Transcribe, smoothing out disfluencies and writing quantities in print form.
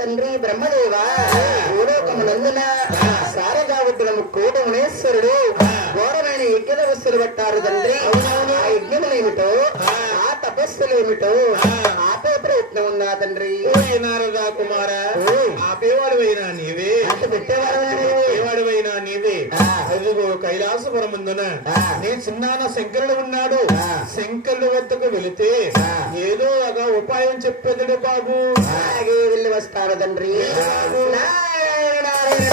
తండ్రి బ్రహ్మదేవ భూలోకమునందున సారగావుతులము కోటమునేశ్వరుడు ఘోరమైన యజ్ఞ వస్తువులు పట్టారు తండ్రి. ఆ యజ్ఞములేమిటో ఆ తపస్సులేమిటో ఆపే ప్రయత్నం ఉందా తండ్రి? నారదా కుమార ఆపేవాడువైనా నీవే, పెట్టేవాడువైనా నీవే. అదిగో కైలాసపురముందున నీ చిన్నాన్న శంకరుడు ఉన్నాడు. శంకరుడు వద్దకు వెళితే ఏదో ఒక ఉపాయం చెప్పేదడు బాబు. అలాగే వెళ్ళి వస్తాను తండ్రి. నారాయణ నారాయణ